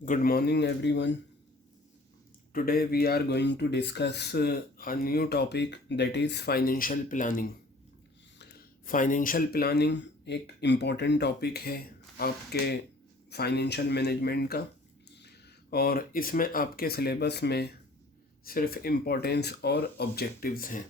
Good morning, everyone. Today we are going to discuss a new topic that is financial planning. Financial planning एक important topic है आपके financial management का, और इसमें आपके syllabus में सिर्फ इम्पोर्टेंस और ऑब्जेक्टिव्स हैं।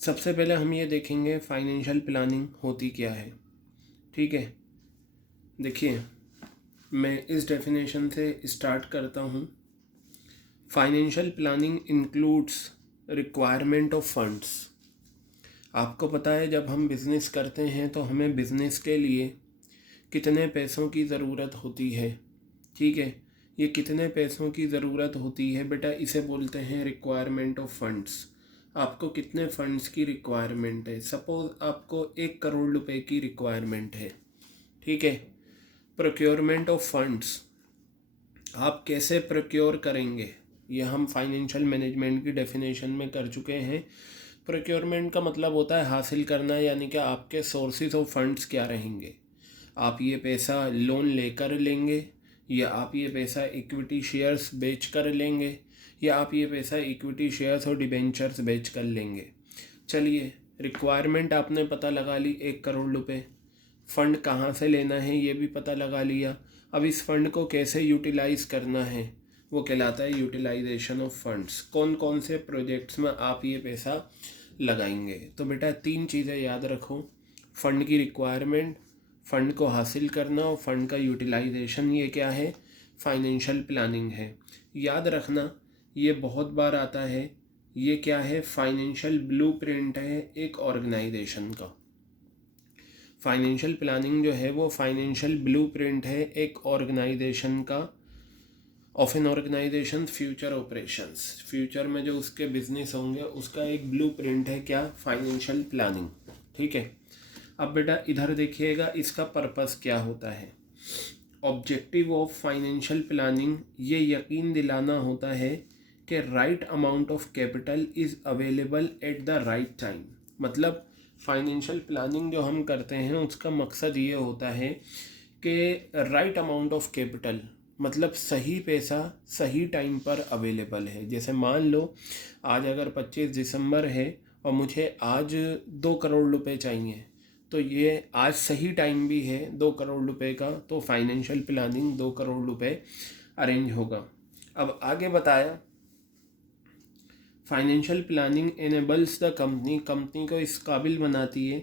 सबसे पहले हम ये देखेंगे फाइनेंशियल प्लानिंग होती क्या है। ठीक है, देखिए मैं इस डेफिनेशन से स्टार्ट करता हूँ। Financial planning includes requirement of funds. आपको पता है जब हम बिज़नेस करते हैं तो हमें बिज़नेस के लिए कितने पैसों की ज़रूरत होती है। ठीक है, ये कितने पैसों की ज़रूरत होती है बेटा, इसे बोलते हैं रिक्वायरमेंट ऑफ फंड्स। आपको कितने फंड्स की रिक्वायरमेंट है। सपोज़ आपको 1 करोड़ रुपए की रिक्वायरमेंट है। ठीक है, प्रोक्योरमेंट ऑफ फंड्स आप कैसे प्रोक्योर करेंगे, ये हम फाइनेंशियल मैनेजमेंट की डेफिनेशन में कर चुके हैं। प्रोक्योरमेंट का मतलब होता है हासिल करना, यानी कि आपके सोर्सेज ऑफ फंड्स क्या रहेंगे। आप ये पैसा लोन लेकर लेंगे, या आप ये पैसा इक्विटी शेयर्स बेच कर लेंगे, या आप ये पैसा इक्विटी शेयर्स और डिबेंचर्स बेच कर लेंगे। चलिए, रिक्वायरमेंट आपने पता लगा ली 1 करोड़ रुपए। फ़ंड कहाँ से लेना है ये भी पता लगा लिया। अब इस फंड को कैसे यूटिलाइज़ करना है वो कहलाता है यूटिलाइजेशन ऑफ फंड्स। कौन कौन से प्रोजेक्ट्स में आप ये पैसा लगाएंगे। तो बेटा 3 चीज़ें याद रखो, फ़ंड की रिक्वायरमेंट, फ़ंड को हासिल करना और फंड का यूटिलाइजेशन। ये क्या है, फाइनेंशियल प्लानिंग है। याद रखना ये बहुत बार आता है। ये क्या है, फाइनेंशियल ब्लूप्रिंट है एक ऑर्गेनाइजेशन का। फाइनेंशियल प्लानिंग जो है वो फाइनेंशियल ब्लूप्रिंट है एक ऑर्गेनाइजेशन का, of an organisation future operations. Future में जो उसके बिजनेस होंगे उसका एक ब्लूप्रिंट है क्या, फाइनेंशियल प्लानिंग। ठीक है, अब बेटा इधर देखिएगा इसका पर्पस क्या होता है। ऑब्जेक्टिव ऑफ फाइनेंशियल प्लानिंग ये यकीन दिलाना होता है कि right amount of capital is available at the right time. मतलब फाइनेंशियल प्लानिंग जो हम करते हैं उसका मकसद ये होता है कि राइट अमाउंट ऑफ कैपिटल, मतलब सही पैसा सही टाइम पर अवेलेबल है। जैसे मान लो आज अगर 25 दिसंबर है और मुझे आज 2 करोड़ रुपए चाहिए, तो ये आज सही टाइम भी है 2 करोड़ रुपए का, तो फाइनेंशियल प्लानिंग 2 करोड़ रुपए अरेंज होगा। अब आगे बताया, financial planning enables the company को इस काबिल बनाती है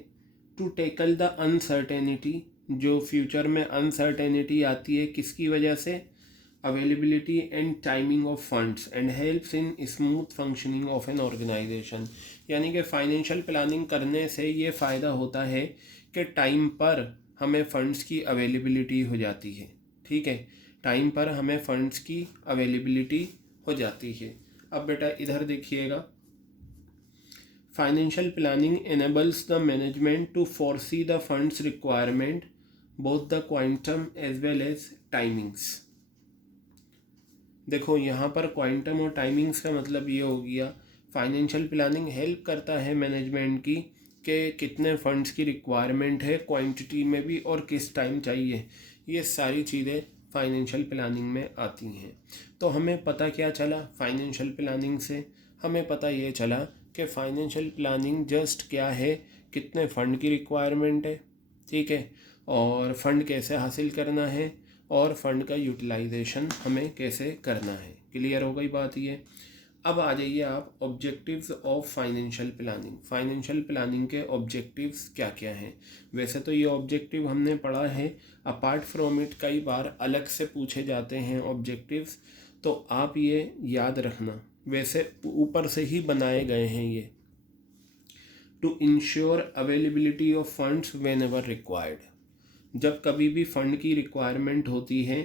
टू टेकल द अनसर्टेनिटी, जो फ्यूचर में अनसर्टेनिटी आती है किसकी वजह से, availability and timing of funds, and helps in smooth functioning of an organisation. यानी कि फाइनेंशियल प्लानिंग करने से ये फ़ायदा होता है कि टाइम पर हमें फ़ंड्स की अवेलेबिलिटी हो जाती है। ठीक है, टाइम पर हमें फ़ंड्स की अवेलेबिलिटी हो जाती है। अब बेटा इधर देखिएगा, financial planning enables the management to foresee the funds requirement both the quantum as well as timings. देखो यहाँ पर क्वांटम और टाइमिंग्स का मतलब ये हो गया, फाइनेंशियल प्लानिंग हेल्प करता है मैनेजमेंट की कि कितने फंड्स की रिक्वायरमेंट है, क्वांटिटी में भी और किस टाइम चाहिए। ये सारी चीज़ें फाइनेंशियल प्लानिंग में आती हैं। तो हमें पता क्या चला फाइनेंशियल प्लानिंग से, हमें पता ये चला कि फाइनेंशियल प्लानिंग जस्ट क्या है, कितने फ़ंड की रिक्वायरमेंट है। ठीक है, और फंड कैसे हासिल करना है, और फंड का यूटिलाइजेशन हमें कैसे करना है। क्लियर हो गई बात ये। अब आ जाइए आप objectives of financial planning. Financial planning के ऑब्जेक्टिव्स क्या क्या हैं। वैसे तो ये ऑब्जेक्टिव हमने पढ़ा है, अपार्ट फ्रॉम इट कई बार अलग से पूछे जाते हैं ऑब्जेक्टिव्स, तो आप ये याद रखना। वैसे ऊपर से ही बनाए गए हैं ये, to ensure availability of funds whenever required. जब कभी भी फ़ंड की रिक्वायरमेंट होती है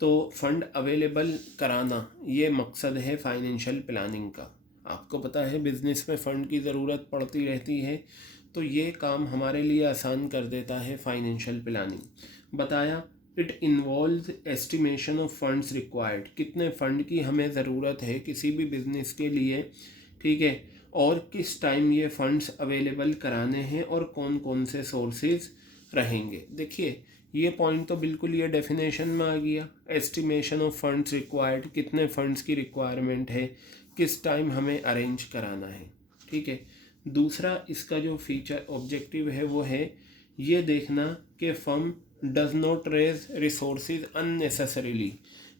तो फ़ंड अवेलेबल कराना, ये मकसद है फाइनेंशियल प्लानिंग का। आपको पता है बिज़नेस में फ़ंड की ज़रूरत पड़ती रहती है, तो ये काम हमारे लिए आसान कर देता है फाइनेंशियल प्लानिंग। बताया, it involves estimation of funds required, कितने फ़ंड की हमें ज़रूरत है किसी भी बिज़नेस के लिए। ठीक है, और किस टाइम ये फ़ंड्स अवेलेबल कराने हैं और कौन कौन से सोर्सेज रहेंगे। देखिए ये पॉइंट तो बिल्कुल ये डेफिनेशन में आ गया। एस्टिमेशन ऑफ फंड्स रिक्वायर्ड, कितने फंड्स की रिक्वायरमेंट है, किस टाइम हमें अरेंज कराना है। ठीक है। दूसरा इसका जो फीचर ऑब्जेक्टिव है वो है ये देखना कि firm does not raise resources unnecessarily.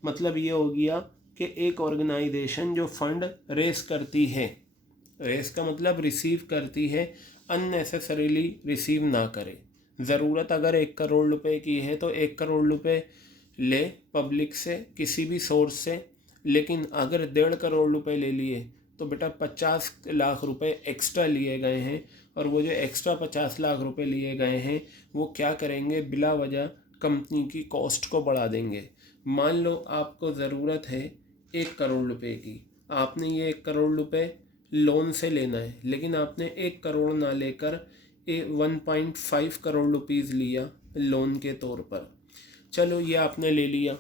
मतलब ये हो गया कि एक ऑर्गेनाइजेशन जो फंड रेस करती है, रेस का मतलब रिसीव करती है, अननेसेसरीली रिसीव ना करे। ज़रूरत अगर 1 करोड़ रुपए की है तो 1 करोड़ रुपए ले पब्लिक से, किसी भी सोर्स से, लेकिन अगर 1.5 करोड़ रुपए ले लिए तो बेटा 50 लाख रुपए एक्स्ट्रा लिए गए हैं, और वो जो एक्स्ट्रा 50 लाख रुपए लिए गए हैं वो क्या करेंगे, बिला वजह कंपनी की कॉस्ट को बढ़ा देंगे। मान लो आपको ज़रूरत है 1 करोड़ रुपए की, आपने ये 1 करोड़ रुपए लोन से लेना है, लेकिन आपने 1 करोड़ ना लेकर 1.5 करोड़ रुपीज़ लिया लोन के तौर पर। चलो ये आपने ले लिया,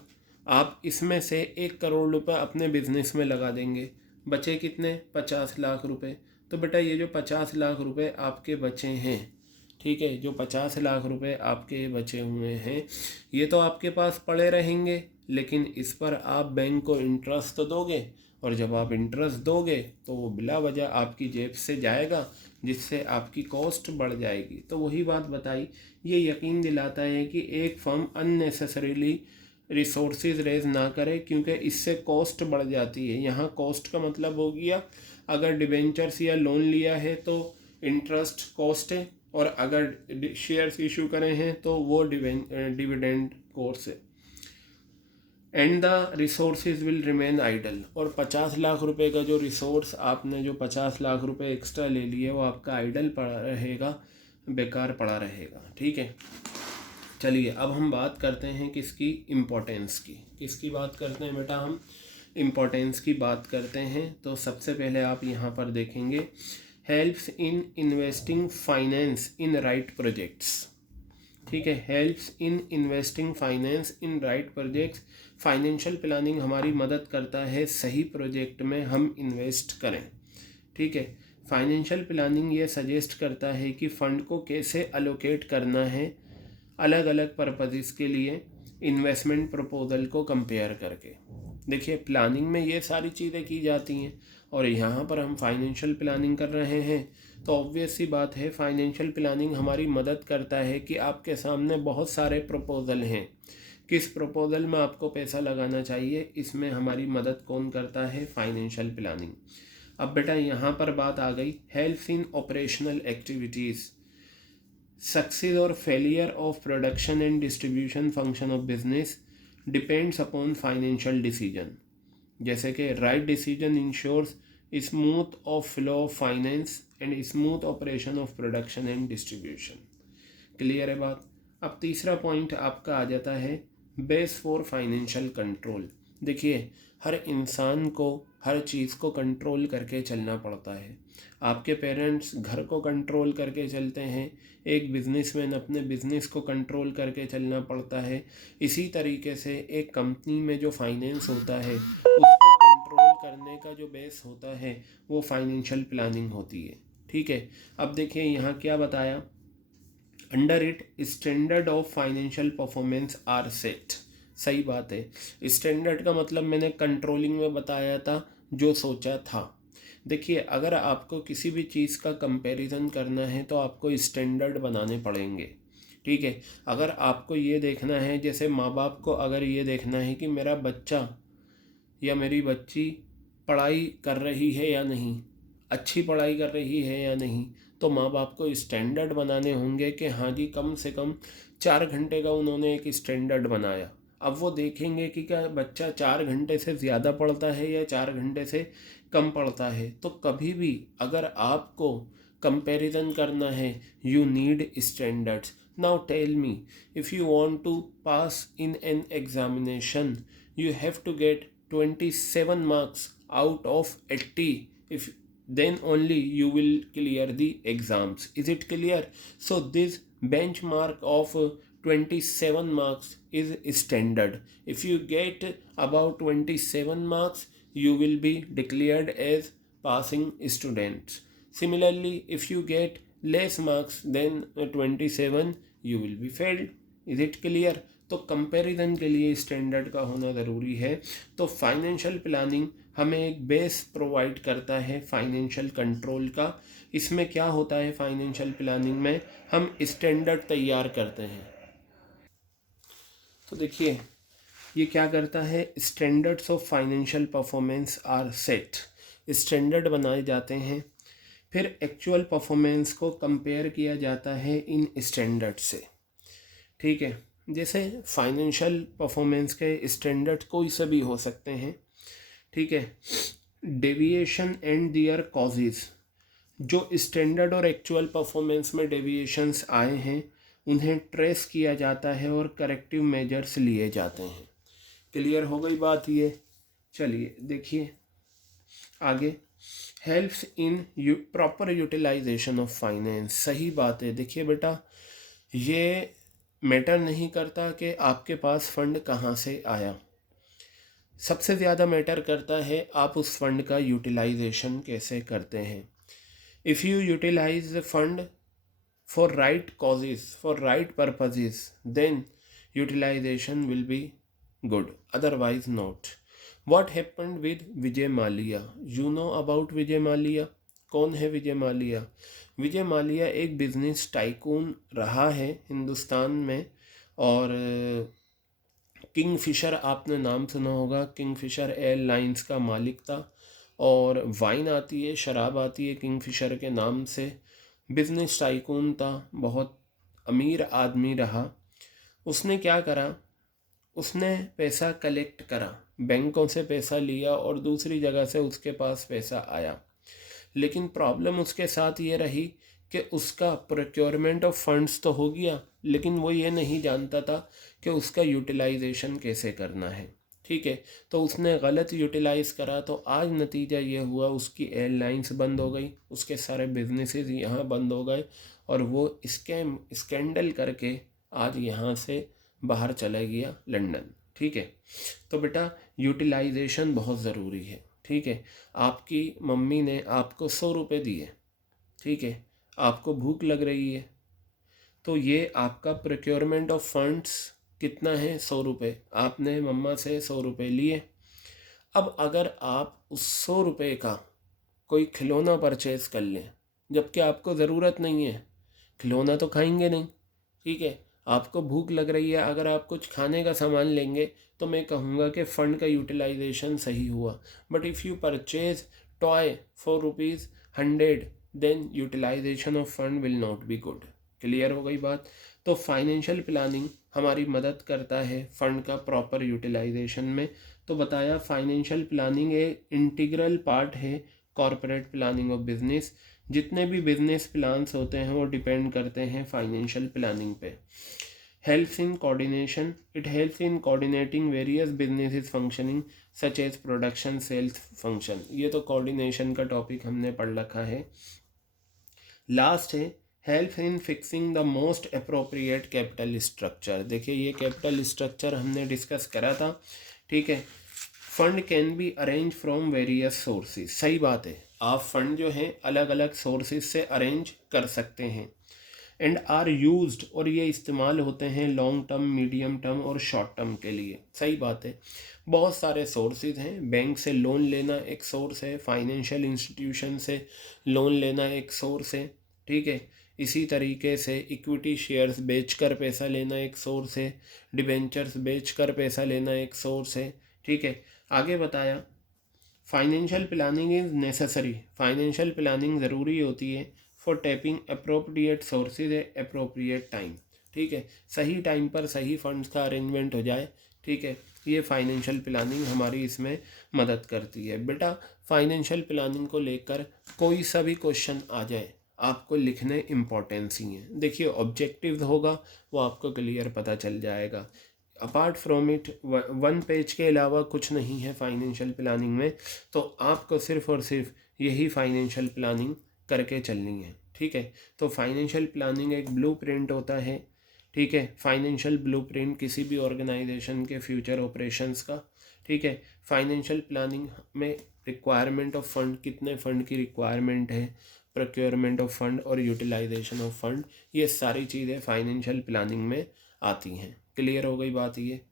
आप इसमें से 1 करोड़ रुपए अपने बिजनेस में लगा देंगे, बचे कितने, 50 लाख रुपए। तो बेटा ये जो 50 लाख रुपए आपके बचे हैं, ठीक है, जो 50 लाख रुपए आपके बचे हुए हैं ये तो आपके पास पड़े रहेंगे, लेकिन इस पर आप बैंक को इंटरेस्ट तो दोगे, और जब आप इंटरेस्ट दोगे तो वो बिला वजह आपकी जेब से जाएगा, जिससे आपकी कॉस्ट बढ़ जाएगी। तो वही बात बताई, ये यकीन दिलाता है कि एक फर्म अननेसेसरीली रिसोर्सेज रेज ना करे, क्योंकि इससे कॉस्ट बढ़ जाती है। यहाँ कॉस्ट का मतलब हो गया, अगर डिबेंचर्स या लोन लिया है तो इंटरेस्ट कॉस्ट है, और अगर शेयर्स इशू करे हैं तो वो डिविडेंड कोर्स है। And the resources will remain idle. और 50 लाख रुपए का जो रिसोर्स आपने जो 50 लाख रुपए एक्स्ट्रा ले लिए वो आपका आइडल पड़ा रहेगा, बेकार पड़ा रहेगा। ठीक है। चलिए अब हम बात करते हैं किसकी, इम्पोर्टेंस की। किसकी बात करते हैं बेटा, हम इम्पोर्टेंस की बात करते हैं। तो सबसे पहले आप यहाँ पर देखेंगे, helps in investing finance in right projects. ठीक है, helps in investing finance in right projects. Financial planning हमारी मदद करता है सही प्रोजेक्ट में हम इन्वेस्ट करें। ठीक है। फाइनेंशियल प्लानिंग ये सजेस्ट करता है कि फ़ंड को कैसे अलोकेट करना है अलग अलग पर्पज़ के लिए, इन्वेस्टमेंट प्रपोजल को कंपेयर करके। देखिए प्लानिंग में ये सारी चीज़ें की जाती हैं, और यहाँ पर हम फाइनेंशियल प्लानिंग कर रहे हैं, तो ऑब्वियस सी बात है फाइनेंशियल प्लानिंग हमारी मदद करता है कि आपके सामने बहुत सारे प्रपोजल हैं, किस प्रपोजल में आपको पैसा लगाना चाहिए, इसमें हमारी मदद कौन करता है, फाइनेंशियल प्लानिंग। अब बेटा यहाँ पर बात आ गई, help in operational activities. Success और failure of production and distribution function of business depends upon financial decision. जैसे कि right decision ensures smooth of flow of finance and smooth operation of production and distribution. Clear है बात। अब तीसरा point आपका आ जाता है बेस फॉर फाइनेंशियल कंट्रोल। देखिए हर इंसान को हर चीज़ को कंट्रोल करके चलना पड़ता है। आपके पेरेंट्स घर को कंट्रोल करके चलते हैं, एक बिजनेसमैन अपने बिजनेस को कंट्रोल करके चलना पड़ता है। इसी तरीके से एक कंपनी में जो फाइनेंस होता है उसको कंट्रोल करने का जो बेस होता है वो फाइनेंशियल प्लानिंग होती है। ठीक है। अब देखिए यहाँ क्या बताया, under it standard of financial performance are set. सही बात है। स्टैंडर्ड का मतलब मैंने कंट्रोलिंग में बताया था, जो सोचा था। देखिए अगर आपको किसी भी चीज़ का कंपैरिजन करना है तो आपको स्टैंडर्ड बनाने पड़ेंगे। ठीक है। अगर आपको ये देखना है, जैसे माँ बाप को अगर ये देखना है कि मेरा बच्चा या मेरी बच्ची पढ़ाई कर रही है या नहीं, अच्छी पढ़ाई कर रही है या नहीं, तो माँ बाप को स्टैंडर्ड बनाने होंगे कि हाँ जी कम से कम 4 घंटे का उन्होंने एक स्टैंडर्ड बनाया। अब वो देखेंगे कि क्या बच्चा 4 घंटे से ज़्यादा पढ़ता है या 4 घंटे से कम पढ़ता है। तो कभी भी अगर आपको कंपैरिजन करना है, you need standards. Now tell me, if you want to pass in an examination you have to get 27 marks out of 80. If then only you will clear the exams. Is it clear? So this benchmark of 27 marks is standard. If you get about 27 marks you will be declared as passing students. Similarly if you get less marks than 27 you will be failed. Is it clear? तो comparison के लिए standard का होना ज़रूरी है। तो financial planning हमें एक बेस प्रोवाइड करता है फाइनेंशियल कंट्रोल का। इसमें क्या होता है, फाइनेंशियल प्लानिंग में हम स्टैंडर्ड तैयार करते हैं। तो देखिए ये क्या करता है, standards of financial performance are set, standard बनाए जाते हैं, फिर एक्चुअल परफॉर्मेंस को कंपेयर किया जाता है इन स्टैंडर्ड से। ठीक है, जैसे फाइनेंशियल परफॉर्मेंस के स्टैंडर्ड कोई से भी हो सकते हैं। ठीक है, डेविएशन एंड दियर कॉजेज, जो स्टैंडर्ड और एक्चुअल परफॉर्मेंस में डेविएशंस आए हैं उन्हें ट्रेस किया जाता है और करेक्टिव मेजर्स लिए जाते हैं। क्लियर हो गई बात ये? चलिए देखिए आगे, helps in proper utilisation of finance. सही बात है। देखिए बेटा, ये मैटर नहीं करता कि आपके पास फंड कहाँ से आया, सबसे ज़्यादा मैटर करता है आप उस फंड का यूटिलाइजेशन कैसे करते हैं। If you utilise the fund for right causes, for right purposes, then utilisation will be good, otherwise not. What happened with Vijay Mallya? You know about Vijay Mallya? कौन है विजय माल्या? विजय माल्या एक बिजनेस टाइकून रहा है हिंदुस्तान में, और किंगफिशर आपने नाम सुना होगा, किंगफिशर एयरलाइंस का मालिक था, और वाइन आती है, शराब आती है किंगफिशर के नाम से। बिजनेस टाइकून था, बहुत अमीर आदमी रहा। उसने क्या करा, उसने पैसा कलेक्ट करा, बैंकों से पैसा लिया और दूसरी जगह से उसके पास पैसा आया। लेकिन प्रॉब्लम उसके साथ ये रही कि उसका प्रोक्योरमेंट ऑफ फंड्स तो हो गया, लेकिन वो ये नहीं जानता था कि उसका यूटिलाइजेशन कैसे करना है। ठीक है, तो उसने गलत यूटिलाइज़ करा, तो आज नतीजा ये हुआ उसकी एयरलाइंस बंद हो गई, उसके सारे बिजनेसेस यहाँ बंद हो गए, और वो स्कैंडल करके आज यहाँ से बाहर चला गया लंदन। ठीक है, तो बेटा यूटिलाइजेशन बहुत ज़रूरी है। ठीक है, आपकी मम्मी ने आपको 100 रुपये दिए, ठीक है, आपको भूख लग रही है, तो ये आपका प्रोक्योरमेंट ऑफ फंड्स कितना है, 100 रुपये। आपने मम्मा से 100 रुपये लिए। अब अगर आप उस 100 रुपये का कोई खिलौना परचेज़ कर लें, जबकि आपको ज़रूरत नहीं है, खिलौना तो खाएंगे नहीं। ठीक है, आपको भूख लग रही है, अगर आप कुछ खाने का सामान लेंगे तो मैं कहूँगा कि फ़ंड का यूटिलाइजेशन सही हुआ। But if you purchase toy for ₹100, then utilisation of fund will not be good. Clear हो गई बात? तो फाइनेंशियल प्लानिंग हमारी मदद करता है फंड का प्रॉपर यूटिलाइजेशन में। तो बताया फाइनेंशियल प्लानिंग एक इंटीग्रल पार्ट है कॉरपोरेट प्लानिंग ऑफ बिजनेस। जितने भी बिजनेस प्लान्स होते हैं वो डिपेंड करते हैं फाइनेंशियल प्लानिंग पे। Helps in coordination, it helps in coordinating various businesses functioning such as production, sales function. ये तो कोऑर्डिनेशन का टॉपिक हमने पढ़ रखा है। लास्ट है help in fixing the most appropriate capital structure. देखिए ये कैपिटल स्ट्रक्चर हमने डिस्कस करा था। ठीक है, fund can be arrange from various sources. सही बात है, आप फंड जो हैं अलग अलग सोर्सेज से अरेंज कर सकते हैं। एंड आर यूज्ड, और ये इस्तेमाल होते हैं लॉन्ग टर्म, मीडियम टर्म और शॉर्ट टर्म के लिए। सही बात है, बहुत सारे सोर्सेज हैं। बैंक से लोन लेना एक सोर्स है, फाइनेंशियल इंस्टीट्यूशन से लोन लेना एक सोर्स है। ठीक है, इसी तरीके से इक्विटी शेयर्स बेचकर पैसा लेना एक सोर्स है, डिबेंचर्स बेचकर पैसा लेना एक सोर्स है। ठीक है, आगे बताया financial planning is necessary, financial planning ज़रूरी होती है for tapping appropriate sources eight appropriate time. ठीक है, सही टाइम पर सही फंड्स का अरेंजमेंट हो जाए। ठीक है, ये फाइनेंशियल प्लानिंग हमारी इसमें मदद करती है। बेटा फाइनेंशियल प्लानिंग को लेकर कोई सा भी क्वेश्चन आ जाए, आपको लिखने इम्पोर्टेंस ही है। देखिए ऑब्जेक्टिव होगा वो आपको क्लियर पता चल जाएगा। Apart from it, one page के अलावा कुछ नहीं है फाइनेंशियल प्लानिंग में। तो आपको सिर्फ और सिर्फ यही फाइनेंशियल प्लानिंग करके चलनी है। ठीक है, तो फाइनेंशियल प्लानिंग एक ब्लूप्रिंट होता है। ठीक है, फाइनेंशियल ब्लूप्रिंट किसी भी ऑर्गेनाइजेशन के फ्यूचर ऑपरेशंस का। ठीक है, फाइनेंशियल प्लानिंग में रिक्वायरमेंट ऑफ फंड, कितने फंड की रिक्वायरमेंट है, प्रोक्योरमेंट ऑफ फंड और यूटिलाइजेशन ऑफ फंड, ये सारी चीज़ें फाइनेंशियल प्लानिंग में आती हैं। क्लियर हो गई बात ये।